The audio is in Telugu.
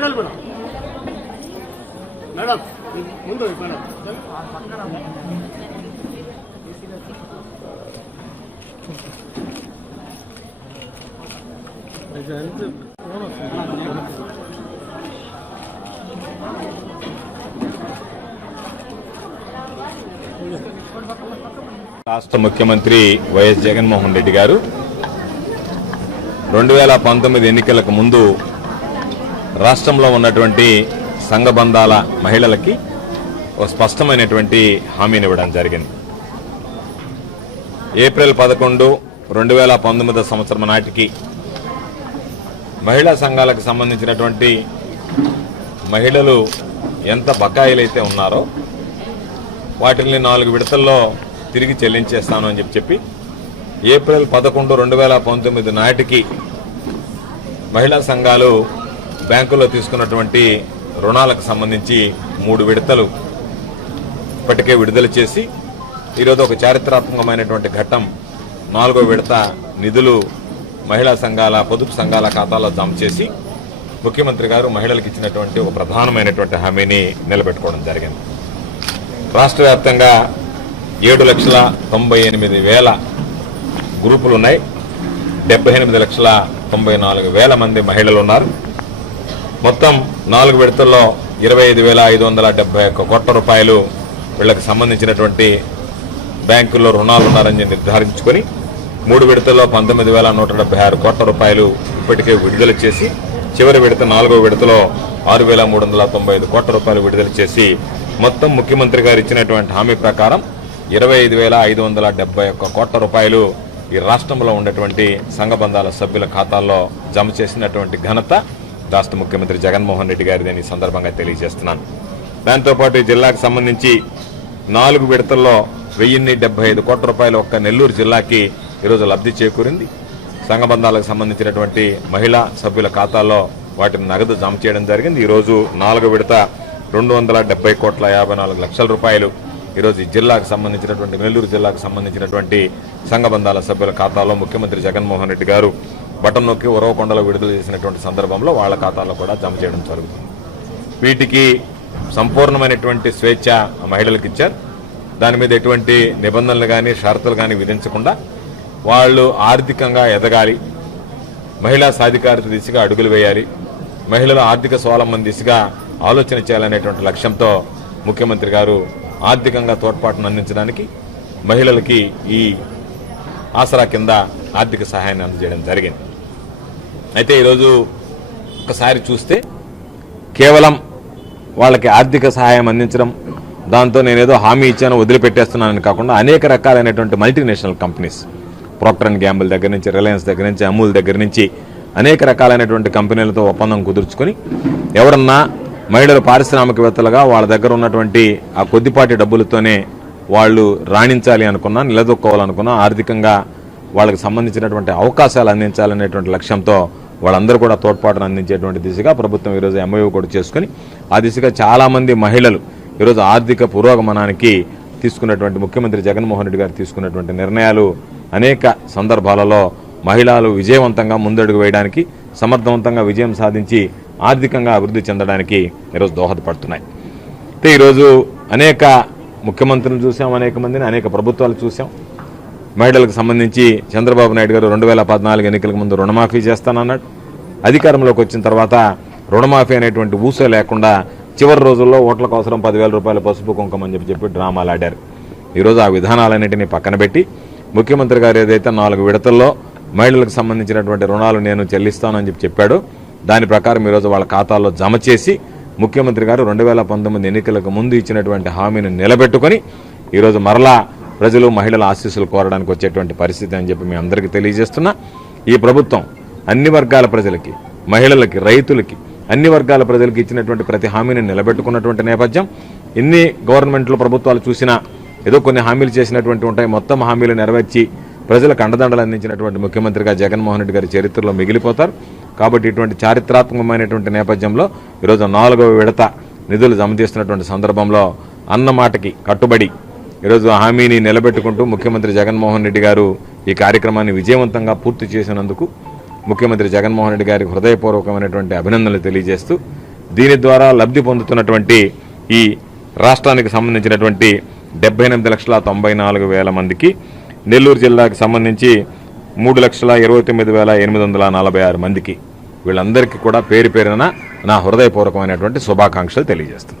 మేడం ముందు మేడం రాష్ట్ర ముఖ్యమంత్రి వైఎస్ జగన్మోహన్ రెడ్డి గారు 2019 ఎన్నికలకు ముందు రాష్ట్రంలో ఉన్నటువంటి సంఘబంధాల మహిళలకి ఒక స్పష్టమైనటువంటి హామీని ఇవ్వడం జరిగింది. ఏప్రిల్ 11, 2019 సంవత్సరం నాటికి మహిళా సంఘాలకు సంబంధించినటువంటి మహిళలు ఎంత బకాయిలైతే ఉన్నారో వాటిని 4 విడతల్లో తిరిగి చెల్లించేస్తాను అని చెప్పి ఏప్రిల్ 11, 2019 నాటికి మహిళా సంఘాలు బ్యాంకుల్లో తీసుకున్నటువంటి రుణాలకు సంబంధించి 3 విడతలు ఇప్పటికే విడుదల చేసి ఈరోజు ఒక చారిత్రాత్మకమైనటువంటి ఘట్టం 4వ విడత నిధులు మహిళా సంఘాల పొదుపు సంఘాల ఖాతాలో జమ చేసి ముఖ్యమంత్రి గారు మహిళలకు ఇచ్చినటువంటి ఒక ప్రధానమైనటువంటి హామీని నిలబెట్టుకోవడం జరిగింది. రాష్ట్ర వ్యాప్తంగా 7,98,000 గ్రూపులు ఉన్నాయి. 78,94,000 మంది మహిళలు ఉన్నారు. మొత్తం 4 విడతల్లో 25,571 కోట్ల రూపాయలు వీళ్ళకి సంబంధించినటువంటి బ్యాంకుల్లో రుణాలు ఉన్నారని నిర్ధారించుకొని 3 విడతల్లో 19,176 కోట్ల రూపాయలు ఇప్పటికే విడుదల చేసి చివరి విడత 4వ విడతలో 6,395 కోట్ల రూపాయలు విడుదల చేసి మొత్తం ముఖ్యమంత్రి గారు ఇచ్చినటువంటి హామీ ప్రకారం 25,571 కోట్ల రూపాయలు ఈ రాష్ట్రంలో ఉన్నటువంటి సంఘబంధాల సభ్యుల ఖాతాల్లో జమ చేసినటువంటి ఘనత రాష్ట్ర ముఖ్యమంత్రి జగన్మోహన్ రెడ్డి గారిని ఈ సందర్భంగా తెలియజేస్తున్నాను. దాంతోపాటు ఈ జిల్లాకు సంబంధించి 4 విడతల్లో 1,075 కోట్ల రూపాయలు ఒక్క నెల్లూరు జిల్లాకి ఈరోజు లబ్ధి చేకూరింది. సంఘబంధాలకు సంబంధించినటువంటి మహిళా సభ్యుల ఖాతాల్లో వాటిని నగదు జమ చేయడం జరిగింది. ఈరోజు 4వ విడత 270,54,00,000 రూపాయలు ఈరోజు ఈ జిల్లాకు సంబంధించినటువంటి నెల్లూరు జిల్లాకు సంబంధించినటువంటి సంఘబంధాల సభ్యుల ఖాతాలో ముఖ్యమంత్రి జగన్మోహన్ రెడ్డి గారు బటన్ నొక్కి ఉరవకొండలో విడుదల చేసినటువంటి సందర్భంలో వాళ్ళ ఖాతాలో కూడా జమ చేయడం జరుగుతుంది. వీటికి సంపూర్ణమైనటువంటి స్వేచ్ఛ మహిళలకు ఇచ్చారు. దాని మీద ఎటువంటి నిబంధనలు కానీ షరతులు కానీ విధించకుండా వాళ్ళు ఆర్థికంగా ఎదగాలి, మహిళా సాధికారత దిశగా అడుగులు వేయాలి, మహిళల ఆర్థిక స్వావలంబన దిశగా ఆలోచన చేయాలనేటువంటి లక్ష్యంతో ముఖ్యమంత్రి గారు ఆర్థికంగా తోడ్పాటును అందించడానికి మహిళలకి ఈ ఆసరా కింద ఆర్థిక సహాయాన్ని అందజేయడం జరిగింది. అయితే ఈరోజు ఒకసారి చూస్తే కేవలం వాళ్ళకి ఆర్థిక సహాయం అందించడం, దాంతో నేనేదో హామీ ఇచ్చాను వదిలిపెట్టేస్తున్నానని కాకుండా అనేక రకాలైనటువంటి multinational companies, Procter and Gamble దగ్గర నుంచి, రిలయన్స్ దగ్గర నుంచి, అమూల్ దగ్గర నుంచి అనేక రకాలైనటువంటి కంపెనీలతో ఒప్పందం కుదుర్చుకొని ఎవరన్నా మహిళలు పారిశ్రామికవేత్తలుగా వాళ్ళ దగ్గర ఉన్నటువంటి ఆ కొద్దిపాటి డబ్బులతోనే వాళ్ళు రాణించాలి అనుకున్నా, నిలదొక్కోవాలనుకున్నా, ఆర్థికంగా వాళ్ళకి సంబంధించినటువంటి అవకాశాలు అందించాలనేటువంటి లక్ష్యంతో వాళ్ళందరూ కూడా తోడ్పాటును అందించేటువంటి దిశగా ప్రభుత్వం ఈరోజు ఎంఓయూ కూడా చేసుకుని ఆ దిశగా చాలామంది మహిళలు ఈరోజు ఆర్థిక పురోగమనానికి తీసుకున్నటువంటి ముఖ్యమంత్రి జగన్మోహన్ రెడ్డి గారు తీసుకున్నటువంటి నిర్ణయాలు అనేక సందర్భాలలో మహిళలు విజయవంతంగా ముందడుగు వేయడానికి, సమర్థవంతంగా విజయం సాధించి ఆర్థికంగా అభివృద్ధి చెందడానికి ఈరోజు దోహదపడుతున్నాయి. అయితే ఈరోజు అనేక ముఖ్యమంత్రులు చూసాం, అనేక మందిని, అనేక ప్రభుత్వాలు చూసాం. మహిళలకు సంబంధించి చంద్రబాబు నాయుడు గారు 2014 ఎన్నికలకు ముందు రుణమాఫీ చేస్తానన్నాడు. అధికారంలోకి వచ్చిన తర్వాత రుణమాఫీ అనేటువంటి ఊసే లేకుండా చివరి రోజుల్లో ఓట్లకు అవసరం 10,000 రూపాయల పసుపు కుంకుమని చెప్పి డ్రామాలు ఆడారు. ఈరోజు ఆ విధానాలన్నింటినీ పక్కన పెట్టి ముఖ్యమంత్రి గారు ఏదైతే 4 విడతల్లో మహిళలకు సంబంధించినటువంటి రుణాలు నేను చెల్లిస్తానని చెప్పాడో దాని ప్రకారం ఈరోజు వాళ్ళ ఖాతాల్లో జమ చేసి ముఖ్యమంత్రి గారు 2019 ఎన్నికలకు ముందు ఇచ్చినటువంటి హామీని నిలబెట్టుకొని ఈరోజు మరలా ప్రజలు మహిళల ఆశీస్సులు కోరడానికి వచ్చేటువంటి పరిస్థితి అని చెప్పి మీ అందరికీ తెలియజేస్తున్నా. ఈ ప్రభుత్వం అన్ని వర్గాల ప్రజలకి, మహిళలకి, రైతులకి, అన్ని వర్గాల ప్రజలకి ఇచ్చినటువంటి ప్రతి హామీని నిలబెట్టుకున్నటువంటి నేపథ్యం. ఇన్ని గవర్నమెంట్లు ప్రభుత్వాలు చూసినా ఏదో కొన్ని హామీలు చేసినటువంటి ఉంటాయి, మొత్తం హామీలు నెరవేర్చి ప్రజలకు అండదండలు అందించినటువంటి ముఖ్యమంత్రిగా జగన్మోహన్ రెడ్డి గారి చరిత్రలో మిగిలిపోతారు. కాబట్టి ఇటువంటి చారిత్రాత్మకమైనటువంటి నేపథ్యంలో ఈరోజు 4వ విడత నిధులు జమ చేస్తున్నటువంటి సందర్భంలో అన్న మాటకి కట్టుబడి ఈరోజు హామీని నిలబెట్టుకుంటూ ముఖ్యమంత్రి జగన్మోహన్ రెడ్డి గారు ఈ కార్యక్రమాన్ని విజయవంతంగా పూర్తి చేసినందుకు ముఖ్యమంత్రి జగన్మోహన్ రెడ్డి గారికి హృదయపూర్వకమైనటువంటి అభినందనలు తెలియజేస్తూ దీని ద్వారా లబ్ధి పొందుతున్నటువంటి ఈ రాష్ట్రానికి సంబంధించినటువంటి 78,94,000 మందికి, నెల్లూరు జిల్లాకు సంబంధించి 3,29,846 మందికి, వీళ్ళందరికీ కూడా పేరు పేరున నా హృదయపూర్వకమైనటువంటి శుభాకాంక్షలు తెలియజేస్తున్నాను.